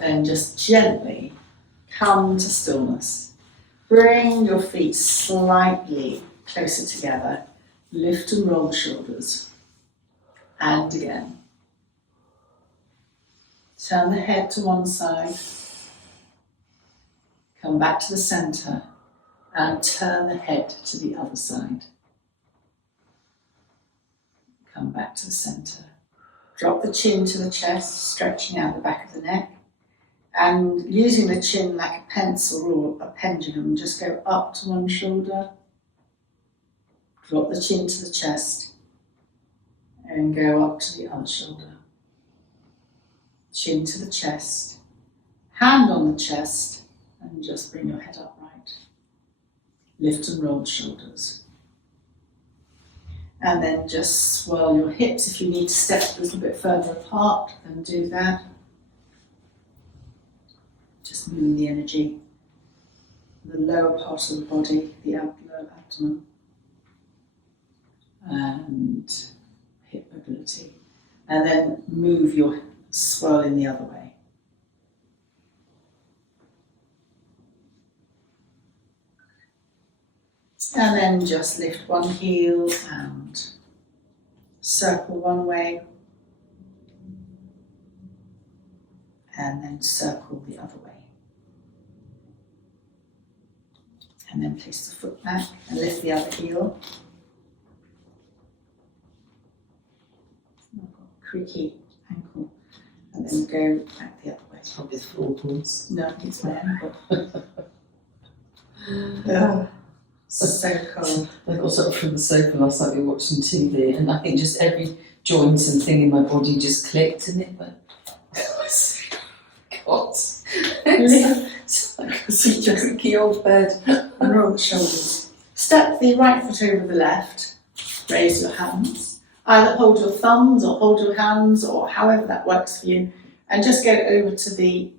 Then just gently come to stillness. Bring your feet slightly closer together. Lift and roll the shoulders. And again. Turn the head to one side. Come back to the centre and turn the head to the other side. Come back to the centre. Drop the chin to the chest, stretching out the back of the neck. And using the chin like a pencil or a pendulum, just go up to one shoulder. Drop the chin to the chest and go up to the other shoulder. Chin to the chest, hand on the chest, and just bring your head upright. Lift and roll the shoulders. And then just swirl your hips. If you need to step a little bit further apart, then do that. Just moving the energy, the lower part of the body, the lower abdomen, and hip mobility. And then move your swirl in the other way. And then just lift one heel and circle one way. And then circle the other way. And then place the foot back and lift the other heel. Creaky ankle. And then go back the other way. Probably the floorboards. No, it's my ankle. Oh, so cold. I got up from the sofa last night, we were watching TV, and I think just every joint and thing in my body just clicked, and it went, God. It's like a creaky old bed. And roll the shoulders. Step the right foot over the left. Raise your hands. Either hold your thumbs or hold your hands, or however that works for you. And just go over to the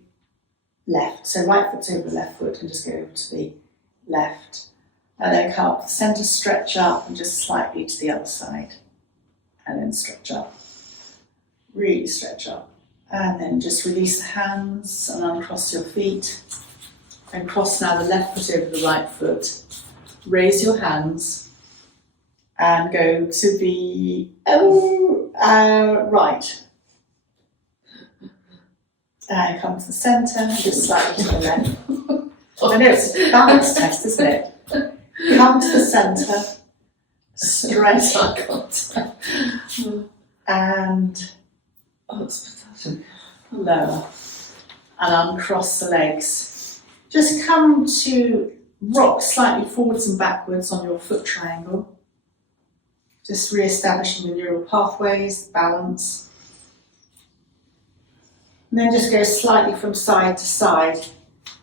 left. So right foot's over the left foot and just go over to the left. And then come up the centre, stretch up and just slightly to the other side. And then stretch up. Really stretch up. And then just release the hands and uncross your feet. And cross now the left foot over the right foot. Raise your hands and go to the right. And come to the centre and just slightly to the left. I know it's a balance test, isn't it? Come to the centre, stretch, and lower, and uncross the legs. Just come to rock slightly forwards and backwards on your foot triangle. Just re-establishing the neural pathways, balance. And then just go slightly from side to side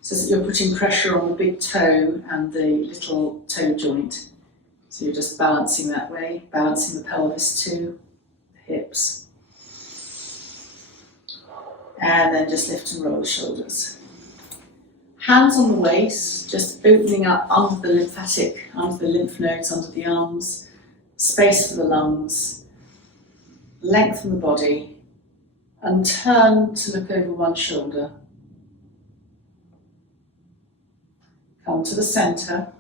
so that you're putting pressure on the big toe and the little toe joint. So you're just balancing that way, balancing the pelvis too, the hips. And then just lift and roll the shoulders. Hands on the waist, just opening up under the lymph nodes, under the arms, space for the lungs, lengthen the body, and turn to look over one shoulder. Come to the centre,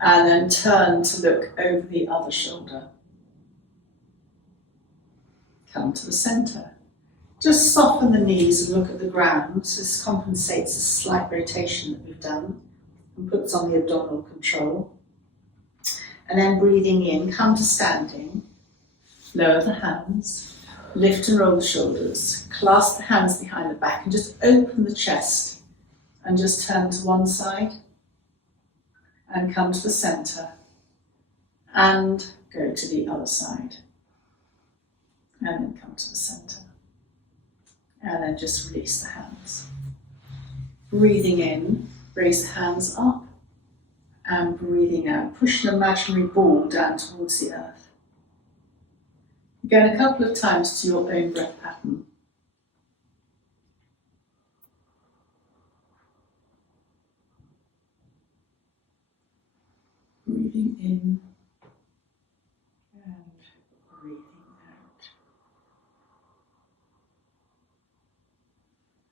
and then turn to look over the other shoulder. Come to the centre. Just soften the knees and look at the ground. This compensates a slight rotation that we've done and puts on the abdominal control. And then breathing in, come to standing, lower the hands, lift and roll the shoulders, clasp the hands behind the back and just open the chest and just turn to one side and come to the centre and go to the other side and then come to the centre. And then just release the hands. Breathing in, raise the hands up, and breathing out. Push an imaginary ball down towards the earth. Again, a couple of times to your own breath pattern. Breathing in and breathing out.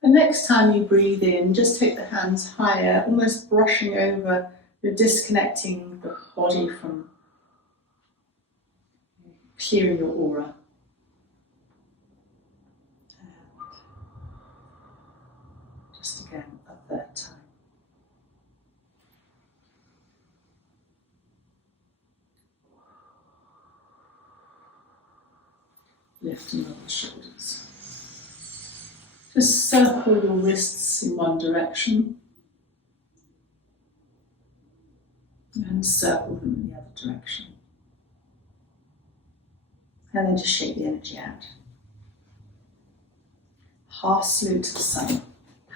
The next time you breathe in, just take the hands higher, almost brushing over. You're disconnecting the body from clearing your aura. And just again, a third time. Lift and roll the shoulders. Just circle your wrists in one direction and circle them in the other direction. And then just shake the energy out. Half salute to the sun.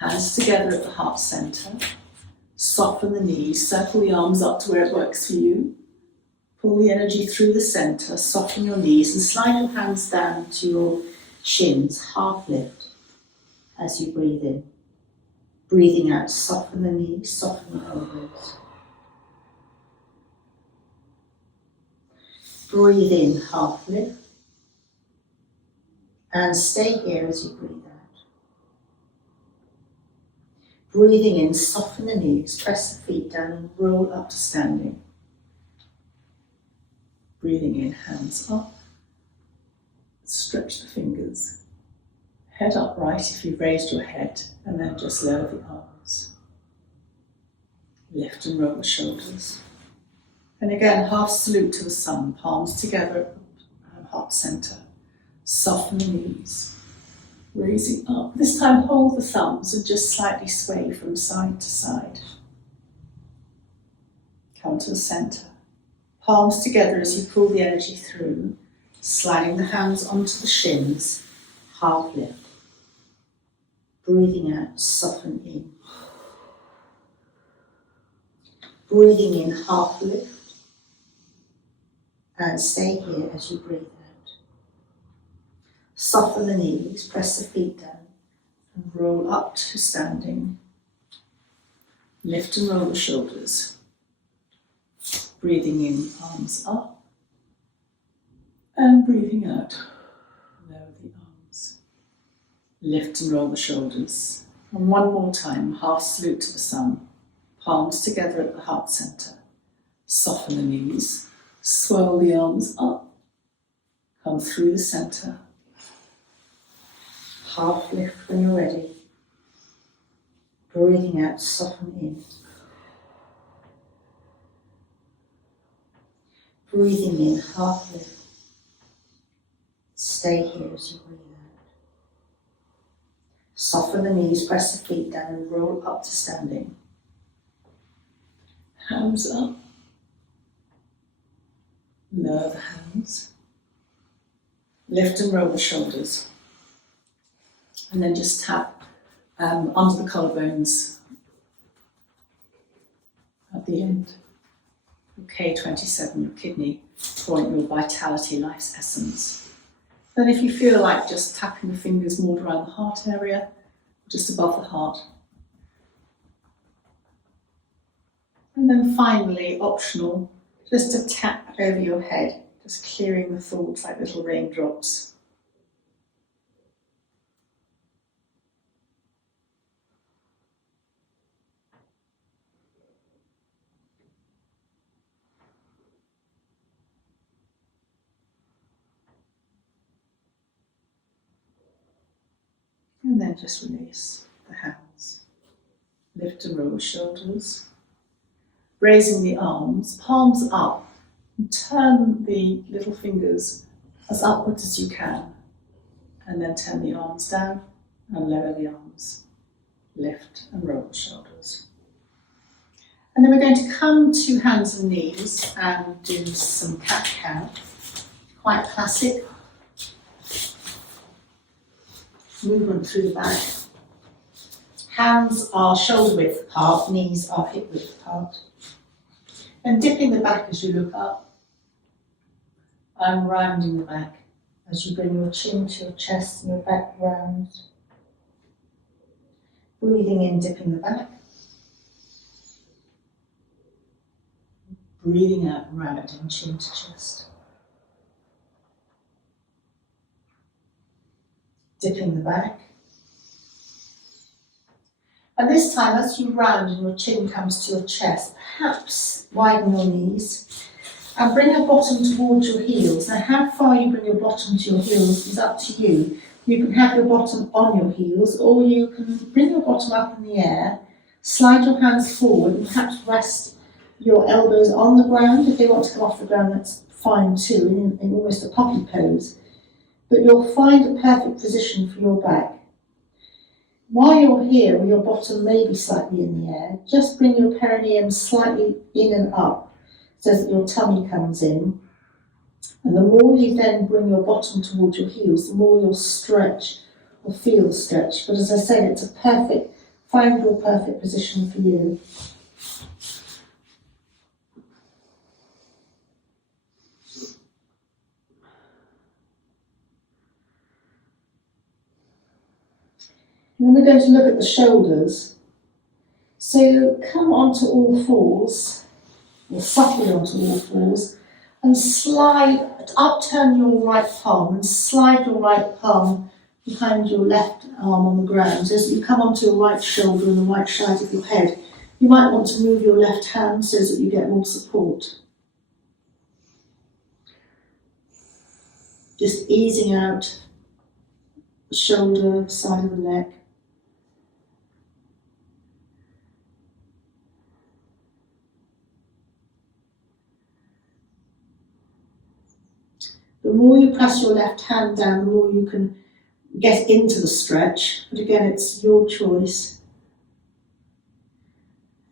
Hands together at the heart center. Soften the knees, circle the arms up to where it works for you. Pull the energy through the center, soften your knees and slide your hands down to your shins, half lift as you breathe in. Breathing out, soften the knees, soften the elbows. Breathe in, half lift. And stay here as you breathe out. Breathing in, soften the knees, press the feet down and roll up to standing. Breathing in, hands up, stretch the fingers, head upright if you've raised your head, and then just lower the arms. Lift and roll the shoulders. And again, half salute to the sun, palms together at the heart center. Soften the knees, raising up. This time hold the thumbs and just slightly sway from side to side. Come to the center. Palms together as you pull the energy through, sliding the hands onto the shins, half lift. Breathing out, soften in. Breathing in, half lift. And stay here as you breathe out. Soften the knees, press the feet down, and roll up to standing. Lift and roll the shoulders. Breathing in, arms up, and breathing out, lower the arms. Lift and roll the shoulders. And one more time, half salute to the sun, palms together at the heart center. Soften the knees, swirl the arms up, come through the center. Half lift when you're ready. Breathing out, soften in. Breathing in, half lift. Stay here as you breathe out. Soften the knees, press the feet down and roll up to standing. Hands up. Lower the hands. Lift and roll the shoulders. And then just tap under the collarbones at the end. K27, your kidney point, your vitality, life's essence. Then if you feel like just tapping the fingers more around the heart area, just above the heart. And then finally, optional, just a tap over your head, just clearing the thoughts like little raindrops. And then just release the hands. Lift and roll the shoulders. Raising the arms, palms up. And turn the little fingers as upwards as you can. And then turn the arms down and lower the arms. Lift and roll the shoulders. And then we're going to come to hands and knees and do some cat-cow. Quite classic. Movement through the back. Hands are shoulder width apart, knees are hip width apart. And dipping the back as you look up. And rounding the back as you bring your chin to your chest and your back round. Breathing in, dipping the back. Breathing out, rounding chin to chest. Dipping the back. And this time, as you round and your chin comes to your chest, perhaps widen your knees and bring your bottom towards your heels. Now, how far you bring your bottom to your heels is up to you. You can have your bottom on your heels, or you can bring your bottom up in the air, slide your hands forward and perhaps rest your elbows on the ground. If they want to come off the ground, that's fine too, in almost a poppy pose. But you'll find a perfect position for your back. While you're here, where your bottom may be slightly in the air, just bring your perineum slightly in and up so that your tummy comes in. And the more you then bring your bottom towards your heels, the more you'll stretch or feel stretch. But as I said, it's a perfect, find your perfect position for you. And then we're going to look at the shoulders. So come onto all fours, or softly onto all fours, and upturn your right palm and slide your right palm behind your left arm on the ground. So as you come onto your right shoulder and the right side of your head, you might want to move your left hand so that you get more support. Just easing out the shoulder, side of the neck. The more you press your left hand down, the more you can get into the stretch. But again, it's your choice.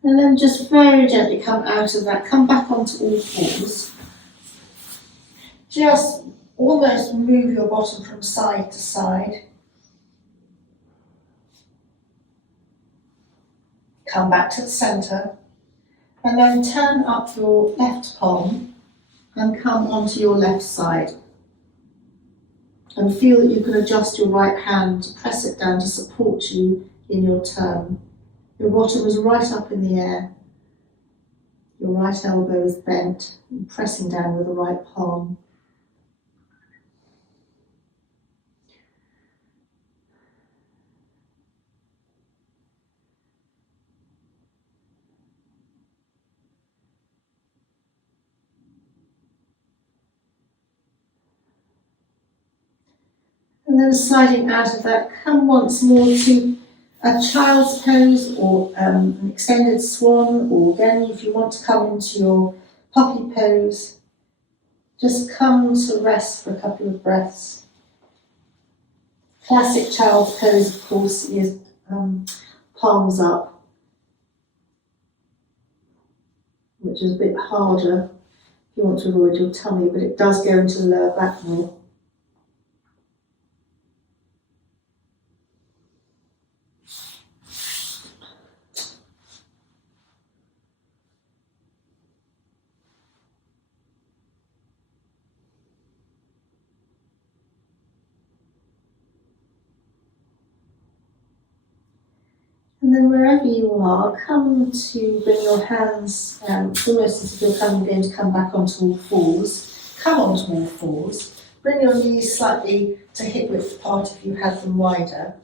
And then just very gently come out of that. Come back onto all fours. Just almost move your bottom from side to side. Come back to the centre. And then turn up your left palm and come onto your left side. And feel that you can adjust your right hand to press it down to support you in your turn. Your bottom is right up in the air. Your right elbow is bent, and pressing down with the right palm. And then sliding out of that, come once more to a child's pose or an extended swan, or again, if you want to come into your poppy pose, just come to rest for a couple of breaths. Classic child's pose, of course, is palms up, which is a bit harder if you want to avoid your tummy, but it does go into the lower back more. And then wherever you are, come to bring your hands, almost as if you're going to come back onto all fours. Come onto all fours. Bring your knees slightly to hip width apart if you have them wider.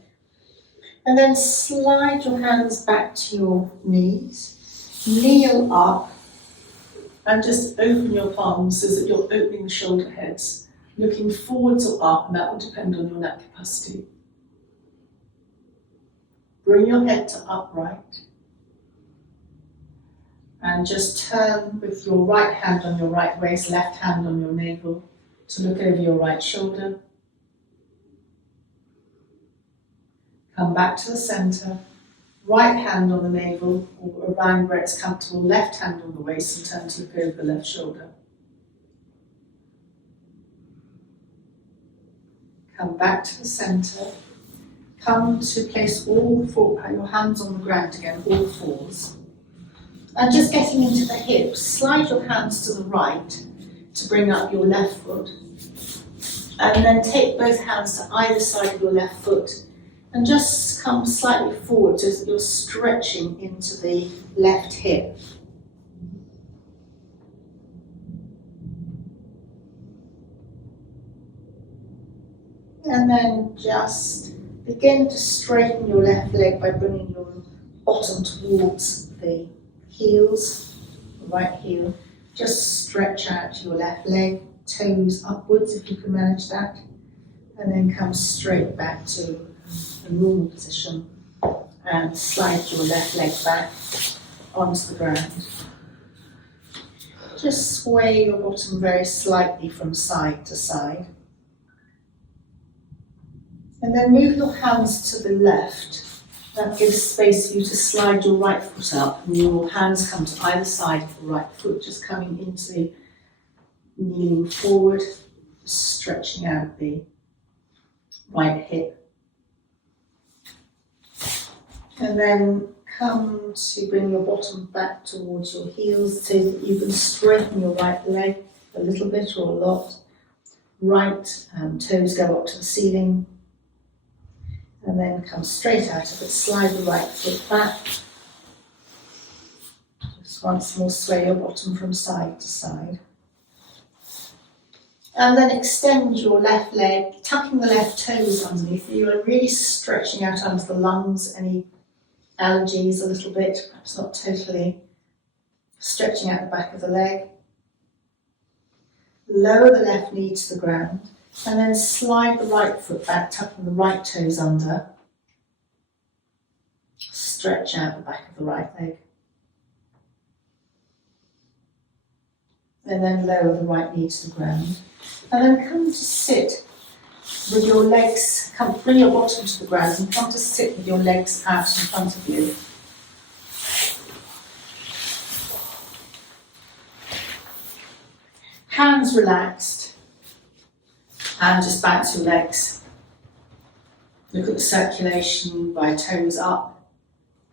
And then slide your hands back to your knees. Kneel up and just open your palms so that you're opening the shoulder heads, looking forwards or up, and that will depend on your neck capacity. Bring your head to upright and just turn with your right hand on your right waist, left hand on your navel to look over your right shoulder. Come back to the centre, right hand on the navel or around where it's comfortable, left hand on the waist and turn to look over the left shoulder. Come back to the centre. Come to place your hands on the ground again, all fours. And just getting into the hips, slide your hands to the right to bring up your left foot. And then take both hands to either side of your left foot and just come slightly forward so that you're stretching into the left hip. And then just begin to straighten your left leg by bringing your bottom towards the heels, the right heel. Just stretch out your left leg, toes upwards if you can manage that, and then come straight back to a normal position and slide your left leg back onto the ground. Just sway your bottom very slightly from side to side. And then move your hands to the left. That gives space for you to slide your right foot up, and your hands come to either side of the right foot, just coming into the kneeling forward, stretching out the right hip. And then come to bring your bottom back towards your heels so that you can straighten your right leg a little bit or a lot. Right toes go up to the ceiling. And then come straight out of it, slide the right foot back. Just once more sway your bottom from side to side. And then extend your left leg, tucking the left toes underneath. You are really stretching out under the lungs, any allergies a little bit, perhaps not totally. Stretching out the back of the leg. Lower the left knee to the ground. And then slide the right foot back, tucking the right toes under. Stretch out the back of the right leg. And then lower the right knee to the ground. And then come to sit with your legs, bring your bottom to the ground and come to sit with your legs out in front of you. Hands relaxed. And just bounce your legs. Look at the circulation by toes up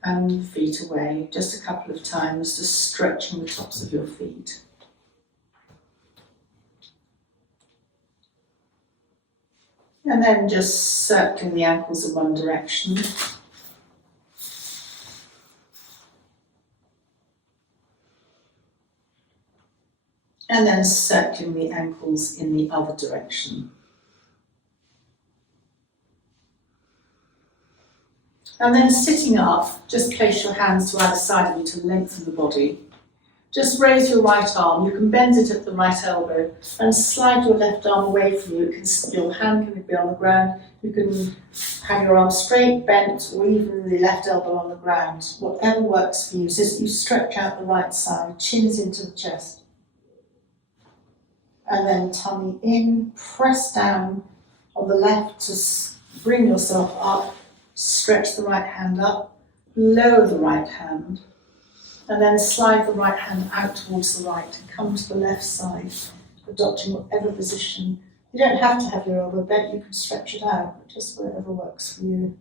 and feet away. Just a couple of times, just stretching the tops of your feet. And then just circling the ankles in one direction. And then circling the ankles in the other direction. And then sitting up, just place your hands to either side of you to lengthen the body. Just raise your right arm. You can bend it at the right elbow and slide your left arm away from you. Your hand can be on the ground. You can have your arm straight, bent, or even the left elbow on the ground. Whatever works for you. So you stretch out the right side, chin is into the chest. And then tummy in, press down on the left to bring yourself up, stretch the right hand up, lower the right hand, and then slide the right hand out towards the right and come to the left side, adopting whatever position. You don't have to have your elbow bent, you can stretch it out, but just whatever works for you.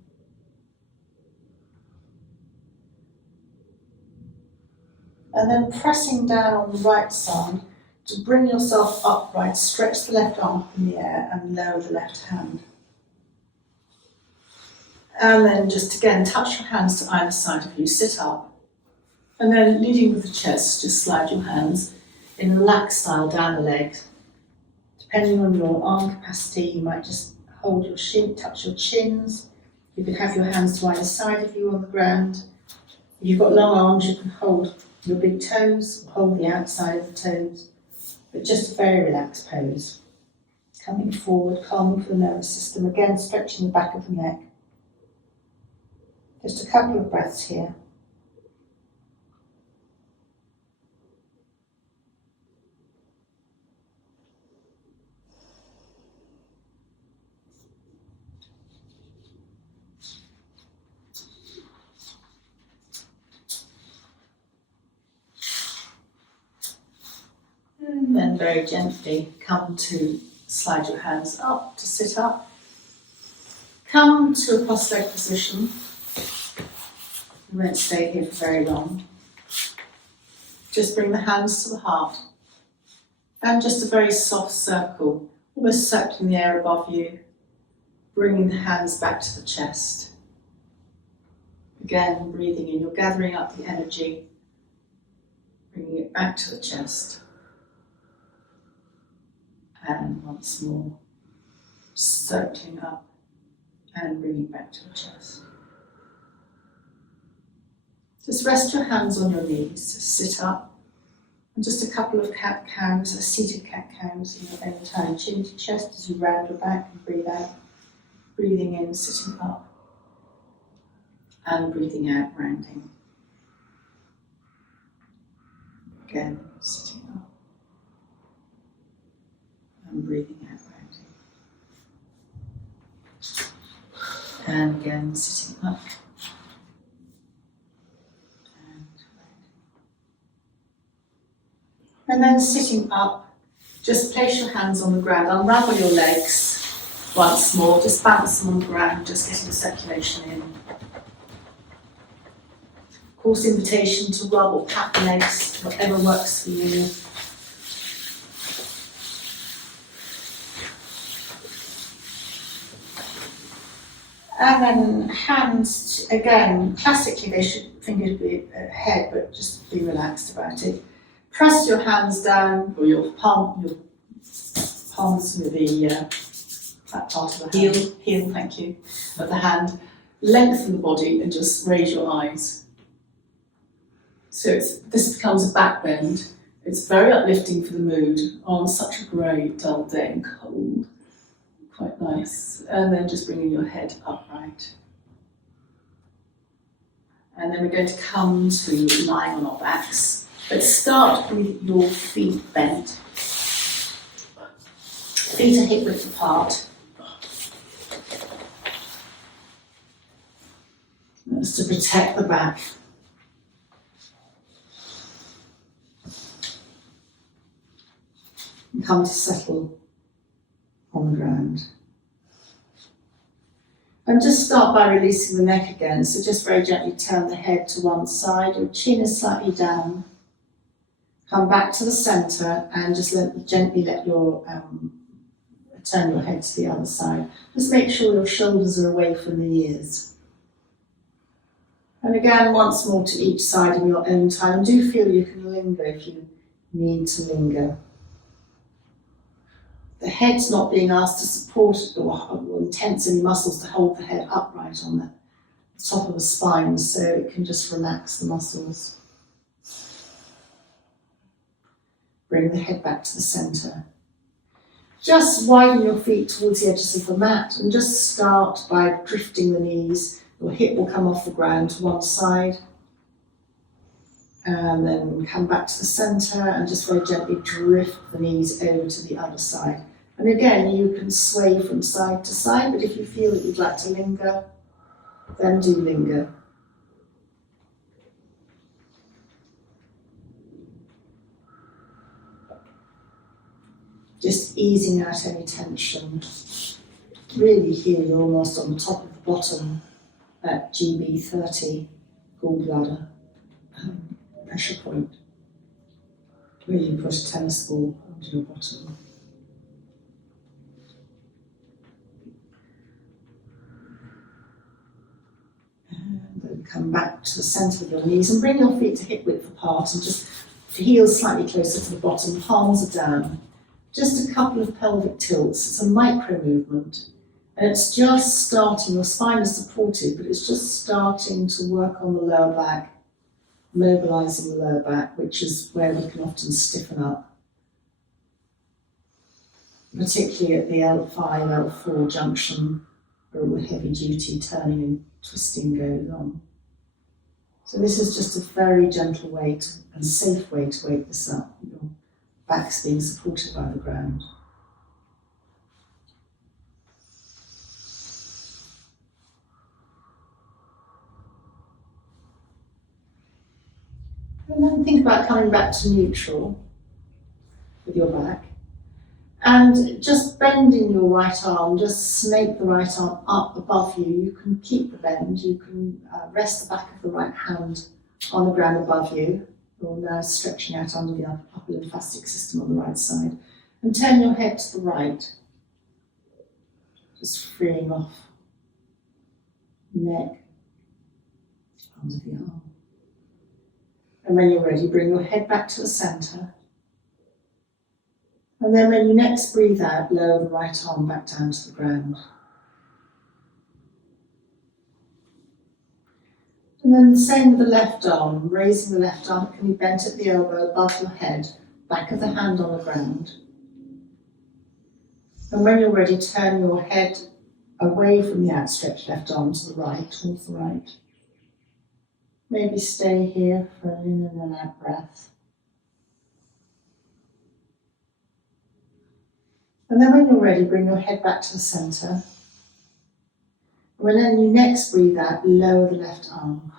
And then pressing down on the right side, to bring yourself upright, stretch the left arm up in the air and lower the left hand. And then just again, touch your hands to either side of you, sit up. And then leading with the chest, just slide your hands in relaxed style down the legs. Depending on your arm capacity, you might just hold your shin, touch your chins. You can have your hands to either side of you on the ground. If you've got long arms, you can hold your big toes, or hold the outside of the toes. But just a very relaxed pose. Coming forward, calming for the nervous system. Again, stretching the back of the neck. Just a couple of breaths here. And then very gently come to slide your hands up to sit up. Come to a cross-leg position. You won't stay here for very long. Just bring the hands to the heart. And just a very soft circle, almost circling the air above you, bringing the hands back to the chest. Again, breathing in, you're gathering up the energy, bringing it back to the chest. And once more, circling up and bringing back to the chest. Just rest your hands on your knees, sit up, and just a couple of cat-cows, seated cat-cows in your own time. Chin to chest as you round your back and breathe out. Breathing in, sitting up, and breathing out, rounding. Again, sitting up, and breathing out, rounding. And again, sitting up. And then sitting up, just place your hands on the ground, unravel your legs once more, just bounce them on the ground, just getting the circulation in. Of course, invitation to rub or pat the legs, whatever works for you. And then hands, again, classically they should, fingers be ahead, but just be relaxed about it. Press your hands down, or your palms with the that part of the hand. Heel, thank you, of the hand. Lengthen the body and just raise your eyes. So this becomes a back bend. It's very uplifting for the mood on such a grey, dull day and cold. Quite nice. And then just bringing your head upright. And then we're going to come to lying on our backs. But start with your feet bent. Feet are hip width apart. That's to protect the back. And come to settle on the ground. And just start by releasing the neck again. So just very gently turn the head to one side. Your chin is slightly down. Come back to the centre and just gently let your turn your head to the other side. Just make sure your shoulders are away from the ears. And again, once more to each side in your own time. Do feel you can linger if you need to linger. The head's not being asked to support or tense any muscles to hold the head upright on the top of the spine, so it can just relax the muscles. Bring the head back to the centre. Just widen your feet towards the edges of the mat and just start by drifting the knees. Your hip will come off the ground to one side. And then come back to the centre and just very gently drift the knees over to the other side. And again, you can sway from side to side, but if you feel that you'd like to linger, then do linger. Just easing out any tension. Really here, you're almost on the top of the bottom at GB30, gallbladder pressure point, where you put a tennis ball onto your bottom. And then come back to the centre of your knees and bring your feet to hip width apart and just heels slightly closer to the bottom, palms are down. Just a couple of pelvic tilts. It's a micro movement. And it's just starting, your spine is supported, but it's just starting to work on the lower back, mobilising the lower back, which is where we can often stiffen up, particularly at the L5, L4 junction, where all the heavy duty turning and twisting goes on. So this is just a very gentle way and safe way to wake this up. Your back's being supported by the ground. And then think about coming back to neutral with your back. And just bending your right arm, just snake the right arm up above you. You can keep the bend, you can rest the back of the right hand on the ground above you. You're now stretching out under the upper lymphatic system on the right side. And turn your head to the right, just freeing off neck, under the arm. And when you're ready, bring your head back to the centre. And then when you next breathe out, lower the right arm back down to the ground. And then the same with the left arm, raising the left arm, it can be bent at the elbow above your head, back of the hand on the ground. And when you're ready, turn your head away from the outstretched left arm to the right, towards the right. Maybe stay here for an in and an out breath. And then when you're ready, bring your head back to the centre. When then you next breathe out, lower the left arm.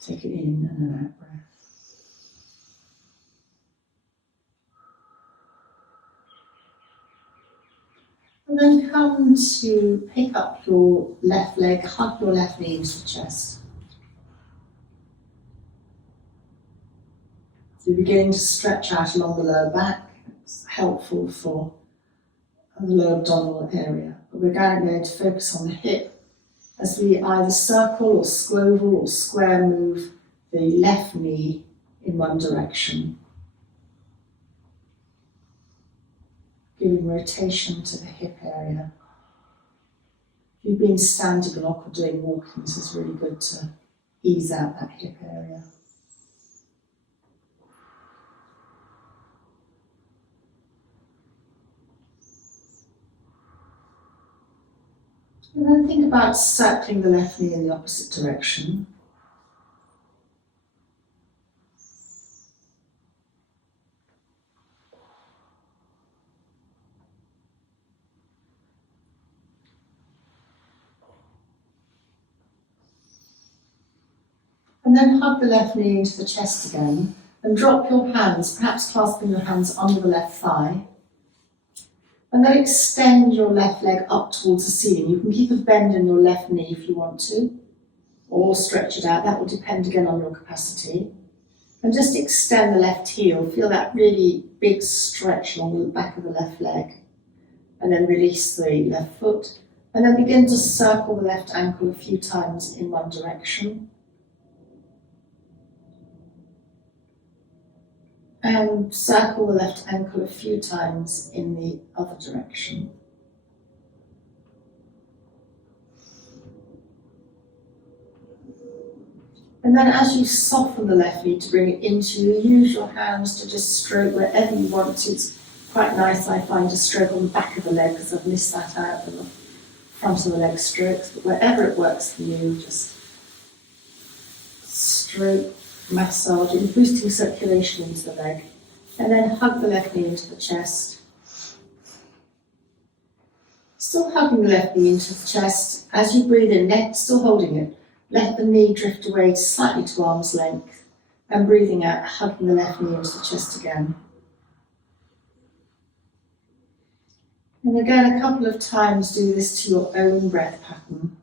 Take it in and an out breath. And then come to pick up your left leg, hug your left knee into the chest. So you're beginning to stretch out along the lower back. It's helpful for the lower abdominal area. But we're going to focus on the hip as we either circle or squoval or square move the left knee in one direction, giving rotation to the hip area. If you've been standing a lot or doing walkings, it's really good to ease out that hip area. And then think about circling the left knee in the opposite direction. And then hug the left knee into the chest again and drop your hands, perhaps clasping your hands under the left thigh. And then extend your left leg up towards the ceiling. You can keep a bend in your left knee if you want to, or stretch it out. That will depend again on your capacity. And just extend the left heel. Feel that really big stretch along the back of the left leg. And then release the left foot. And then begin to circle the left ankle a few times in one direction. And circle the left ankle a few times in the other direction. And then as you soften the left knee to bring it into you, use your hands to just stroke wherever you want to. It's quite nice, I find, to stroke on the back of the leg, because I've missed that out in the front of the leg strokes. But wherever it works for you, just stroke, massaging, boosting circulation into the leg, and then hug the left knee into the chest. Still hugging the left knee into the chest. As you breathe in, still holding it, let the knee drift away slightly to arm's length, and breathing out, hugging the left knee into the chest again. And again, a couple of times do this to your own breath pattern.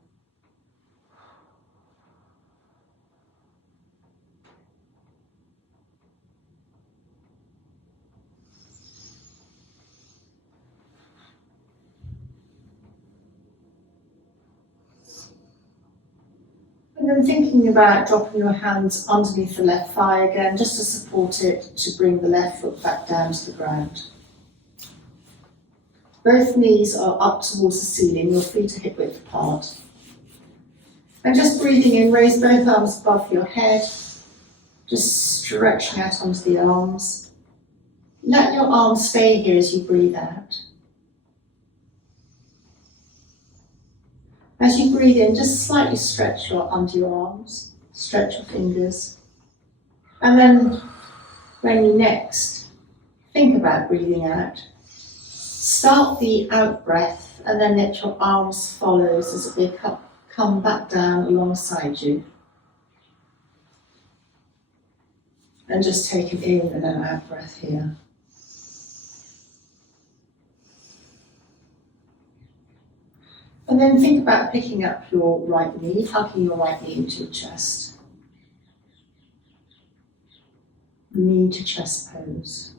And then thinking about dropping your hands underneath the left thigh again, just to support it, to bring the left foot back down to the ground. Both knees are up towards the ceiling, your feet are hip width apart. And just breathing in, raise both arms above your head, just stretching out onto the arms. Let your arms stay here as you breathe out. As you breathe in, just slightly stretch under your arms, stretch your fingers. And then when you next think about breathing out, start the out breath and then let your arms follow as they come back down alongside you. And just take an in and an out breath here. And then think about picking up your right knee, hugging your right knee into your chest. Knee to chest pose,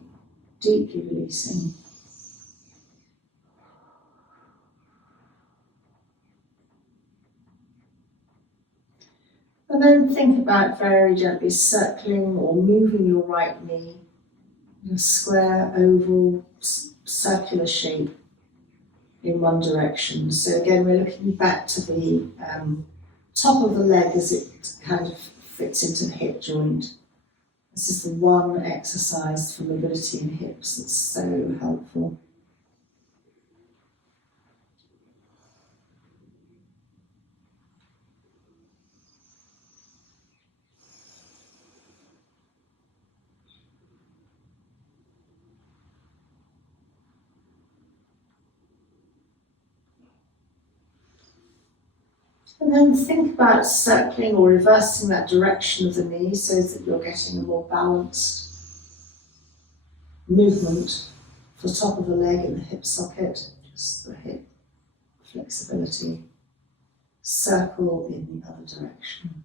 deeply releasing. And then think about very gently circling or moving your right knee in a square, oval, circular shape in one direction. So again, we're looking back to the top of the leg as it kind of fits into the hip joint. This is the one exercise for mobility in hips that's so helpful. And then think about circling or reversing that direction of the knee so that you're getting a more balanced movement for the top of the leg and the hip socket, just the hip flexibility. Circle in the other direction.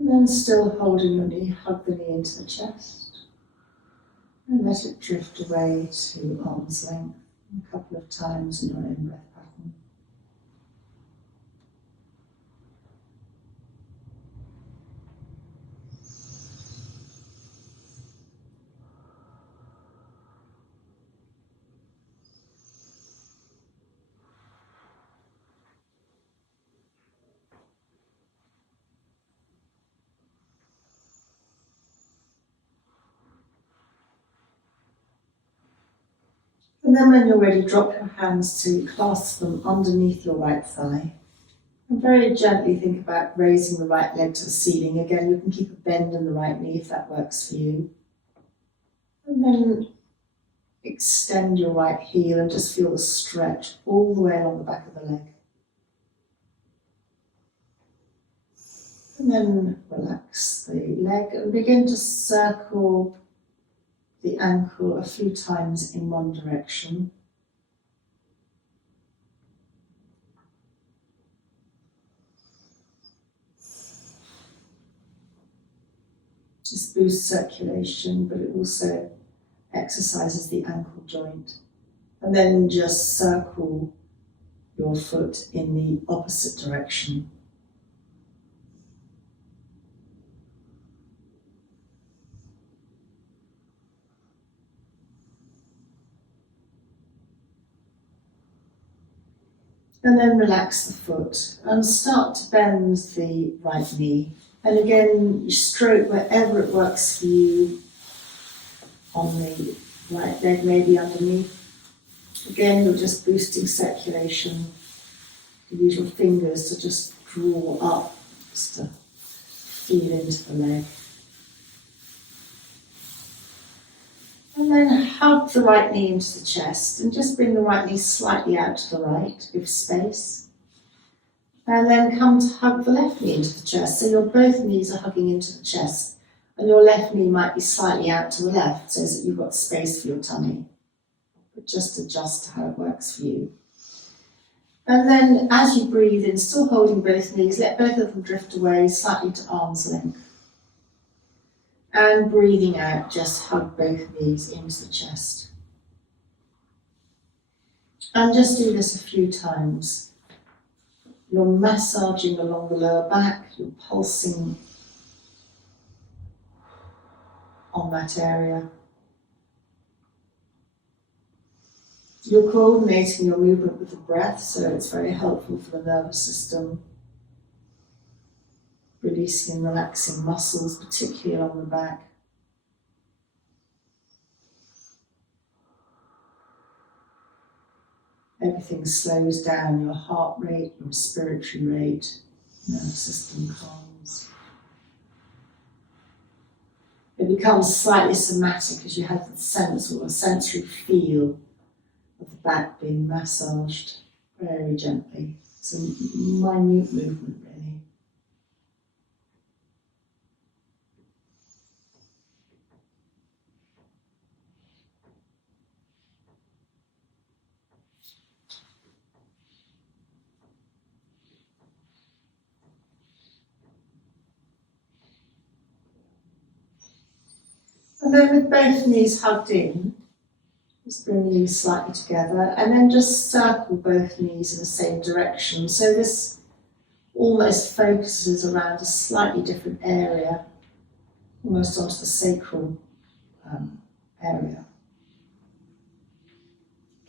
And then still holding your knee, hug the knee into the chest and let it drift away to arm's length a couple of times in your own breath pattern. And then when you're ready, drop your hands to clasp them underneath your right thigh. And very gently think about raising the right leg to the ceiling. Again, you can keep a bend in the right knee if that works for you. And then extend your right heel and just feel the stretch all the way along the back of the leg. And then relax the leg and begin to circle the ankle a few times in one direction. This boosts circulation, but it also exercises the ankle joint. And then just circle your foot in the opposite direction. And then relax the foot and start to bend the right knee. And again, you stroke wherever it works for you on the right leg, maybe underneath. Again, you're just boosting circulation. You use your fingers to just draw up, just to feel into the leg. And then hug the right knee into the chest and just bring the right knee slightly out to the right, give space. And then come to hug the left knee into the chest. So your both knees are hugging into the chest and your left knee might be slightly out to the left so that you've got space for your tummy. But just adjust to how it works for you. And then as you breathe in, still holding both knees, let both of them drift away slightly to arm's length. And breathing out, just hug both knees into the chest. And just do this a few times. You're massaging along the lower back, you're pulsing on that area. You're coordinating your movement with the breath, so it's very helpful for the nervous system. Releasing and relaxing muscles, particularly along the back. Everything slows down, your heart rate, your respiratory rate, nervous system calms. It becomes slightly somatic as you have the sense or a sensory feel of the back being massaged very gently. It's a minute movement, really. And then with both knees hugged in, just bring the knees slightly together and then just circle both knees in the same direction. So this almost focuses around a slightly different area, almost onto the sacral area.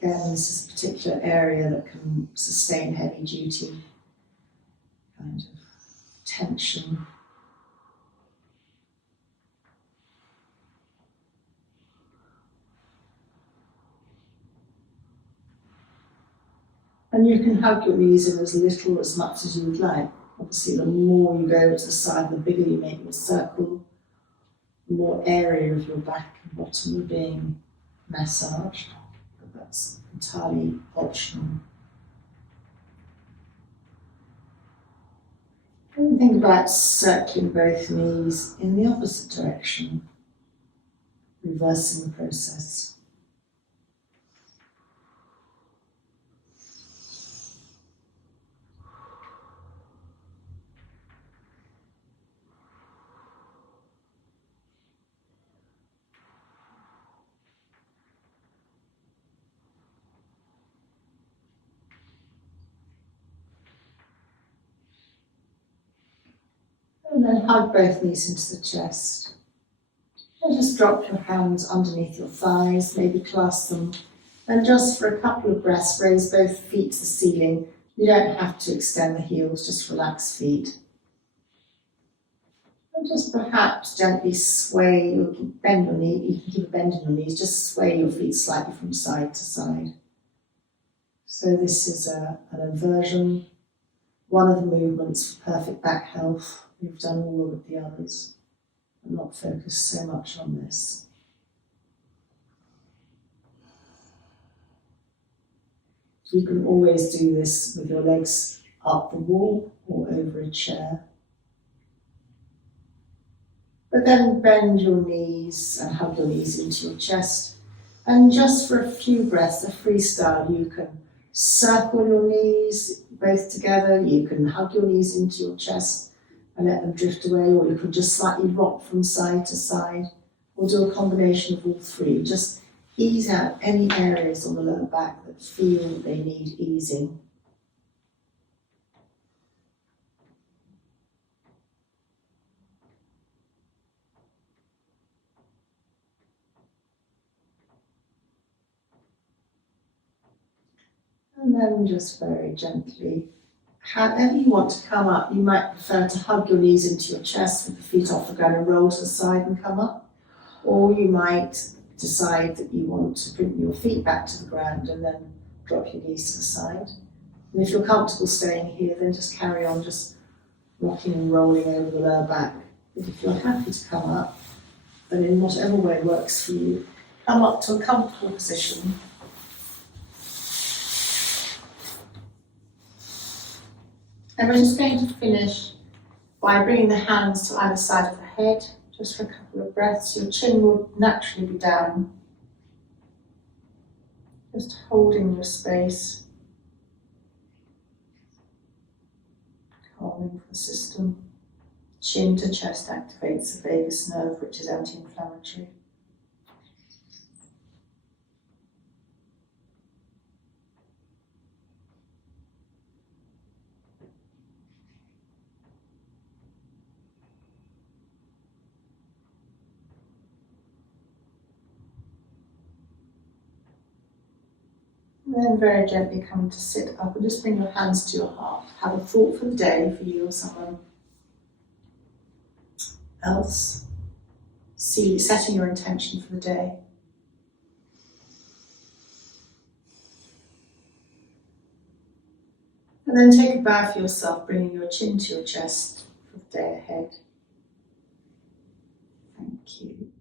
Again, this is a particular area that can sustain heavy duty kind of tension. And you can hug your knees in as little or as much as you would like. Obviously, the more you go to the side, the bigger you make your circle, the more area of your back and bottom are being massaged. But that's entirely optional. And think about circling both knees in the opposite direction, reversing the process. And then hug both knees into the chest. And just drop your hands underneath your thighs, maybe clasp them. And just for a couple of breaths, raise both feet to the ceiling. You don't have to extend the heels, just relax feet. And just perhaps gently sway, or bend your knee, you can keep a bend in your knees, just sway your feet slightly from side to side. So this is an inversion, one of the movements for perfect back health. We've done all of the others and not focused so much on this. You can always do this with your legs up the wall or over a chair. But then bend your knees and hug your knees into your chest. And just for a few breaths, a freestyle, you can circle your knees both together, you can hug your knees into your chest and let them drift away, or you can just slightly rock from side to side, or do a combination of all three. Just ease out any areas on the lower back that feel they need easing. And then just very gently, however you want to come up, you might prefer to hug your knees into your chest with the feet off the ground and roll to the side and come up. Or you might decide that you want to bring your feet back to the ground and then drop your knees to the side. And if you're comfortable staying here, then just carry on just rocking and rolling over the lower back. But if you're happy to come up, then in whatever way works for you, come up to a comfortable position. And we're just going to finish by bringing the hands to either side of the head, just for a couple of breaths. Your chin will naturally be down. Just holding your space. Calming the system. Chin to chest activates the vagus nerve, which is anti-inflammatory. And then very gently come to sit up and just bring your hands to your heart. Have a thought for the day for you or someone else. Setting your intention for the day. And then take a bow for yourself, bringing your chin to your chest for the day ahead. Thank you.